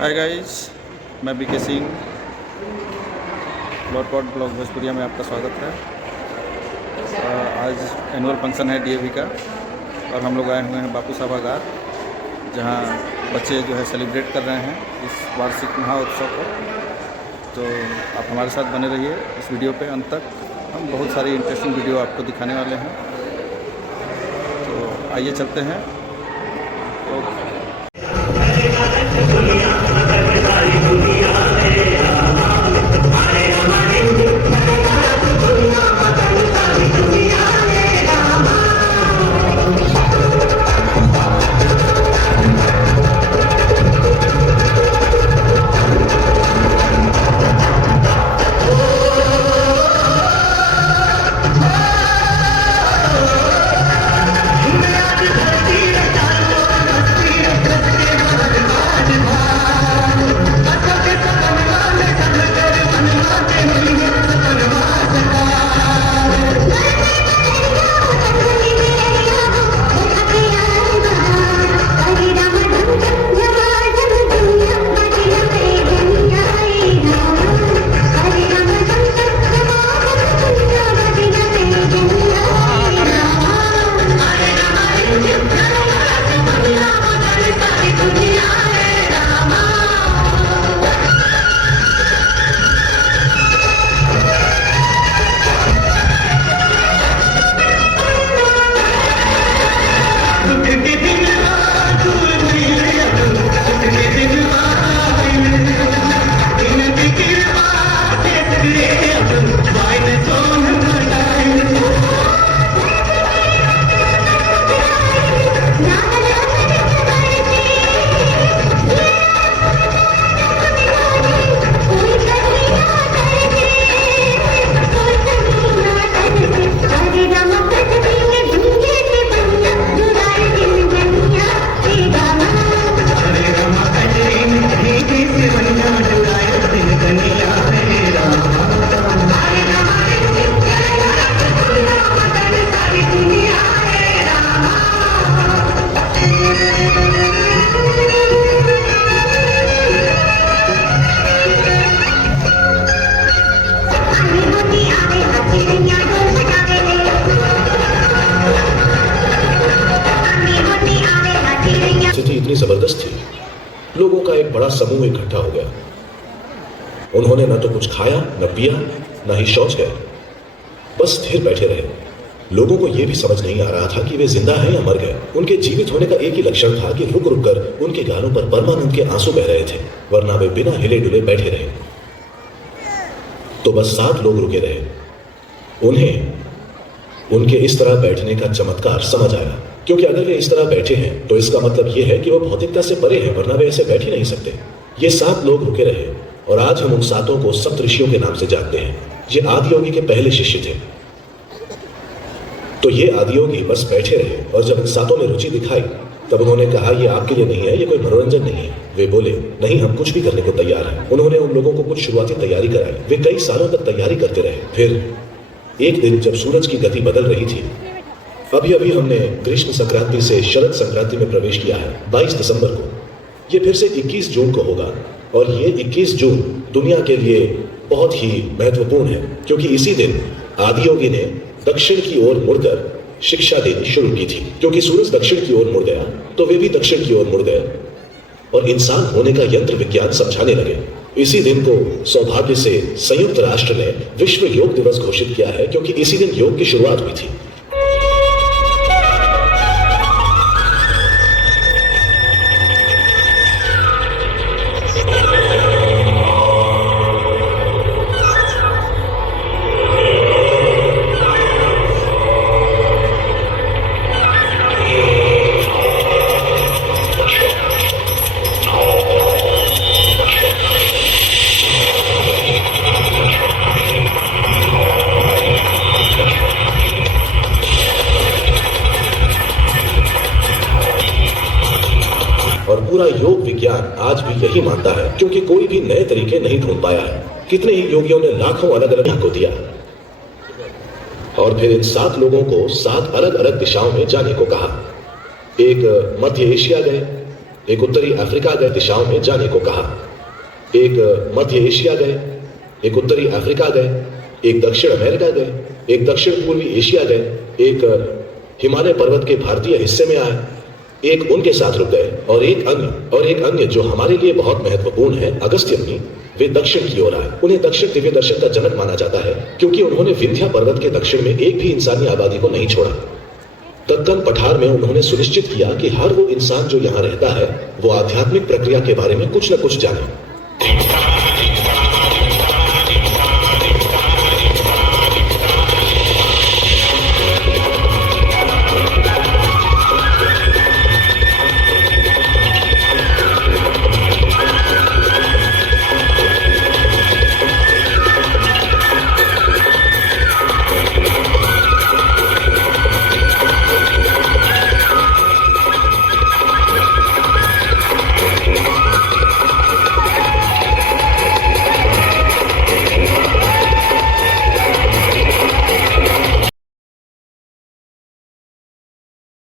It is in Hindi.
हाय गाइस, मैं BK Singh, lot pot blog Bhojpuriya में आपका स्वागत है। आज एनुअल फंक्शन है डीएवी का और हम लोग आए हुए हैं बापू सभागार, जहां बच्चे जो है सेलिब्रेट कर रहे हैं इस वार्षिक महाउत्सव को। तो आप हमारे साथ बने रहिए इस वीडियो पे अंत तक। हम बहुत सारी इंटरेस्टिंग वीडियो आपको दिखाने वाले हैं, तो आइए चलते हैं। तो इतनी जबरदस्त थी, लोगों का एक बड़ा समूह इकट्ठा हो गया। उन्होंने न तो कुछ खाया, न पिया, न ही शौच गए, बस स्थिर बैठे रहे। लोगों को यह भी समझ नहीं आ रहा था कि वे जिंदा हैं या मर गए। उनके जीवित होने का एक ही लक्षण था कि रुक रुक कर उनके गालों पर परमानंद के आंसू बह रहे थे, वरना वे बिना हिले डुले बैठे रहे। तो बस 7 लोग रुके रहे। उन्हें उनके इस तरह बैठने का चमत्कार समझ आया, क्योंकि अगर वे इस तरह बैठे हैं तो इसका मतलब यह है कि वह भौतिकता से परे हैं, वरना वे ऐसे बैठ ही नहीं सकते। ये 7 लोग रुके रहे और आज हम उन 7 को सप्तऋषियों के नाम से जानते हैं। ये आदियोगी के पहले शिष्य थे। तो ये आदियोगी बस बैठे रहे और जब इन 7 ने रुचि दिखाई तब उन्होंने कहा, यह आपके लिए नहीं है, ये कोई मनोरंजन नहीं है। वे बोले, नहीं, हम कुछ भी करने को तैयार हैं। उन्होंने उन लोगों को कुछ शुरुआती तैयारी कराई। वे कई सालों तक तैयारी करते रहे। फिर एक दिन जब सूरज की गति बदल रही थी, अभी अभी हमने ग्रीष्म संक्रांति से शरद संक्रांति में प्रवेश किया है, 22 दिसंबर को। ये फिर से 21 जून को होगा और ये 21 जून दुनिया के लिए बहुत ही महत्वपूर्ण है, क्योंकि इसी दिन आदियोगी ने दक्षिण की ओर मुड़कर शिक्षा देनी शुरू की थी। क्योंकि सूरज दक्षिण की ओर मुड़ गया तो वे भी दक्षिण की ओर मुड़ गए और इंसान होने का यंत्र विज्ञान समझाने लगे। इसी दिन को सौभाग्य से संयुक्त राष्ट्र ने विश्व योग दिवस घोषित किया है, क्योंकि इसी दिन योग की शुरुआत हुई थी। पूरा योग विज्ञान आज भी यही मानता है, क्योंकि कोई भी नए तरीके नहीं ढूंढ पाया है। कितने ही योगियों ने लाखों अलग अलग को दिया और फिर इन 7 लोगों को 7 अलग अलग दिशाओं में जाने को कहा। एक मध्य एशिया गए, एक उत्तरी अफ्रीका गए दिशाओं में जाने को कहा, एक मध्य एशिया गए, एक उत्तरी अफ्रीका गए, एक दक्षिण अमेरिका गए, एक दक्षिण पूर्वी एशिया गए, एक हिमालय पर्वत के भारतीय हिस्से में आए, एक उनके साथ रुक गए, और एक अन्य जो हमारे लिए बहुत महत्वपूर्ण है, अगस्त्य मुनि, वे दक्षिण की ओर आए। उन्हें दक्षिण दिव्य दर्शन का जनक माना जाता है क्योंकि उन्होंने विंध्या पर्वत के दक्षिण में एक भी इंसानी आबादी को नहीं छोड़ा। तत्काल पठार में उन्होंने सुनिश्चित किया कि हर वो इंसान जो यहाँ रहता है वो आध्यात्मिक प्रक्रिया के बारे में कुछ न कुछ जाने।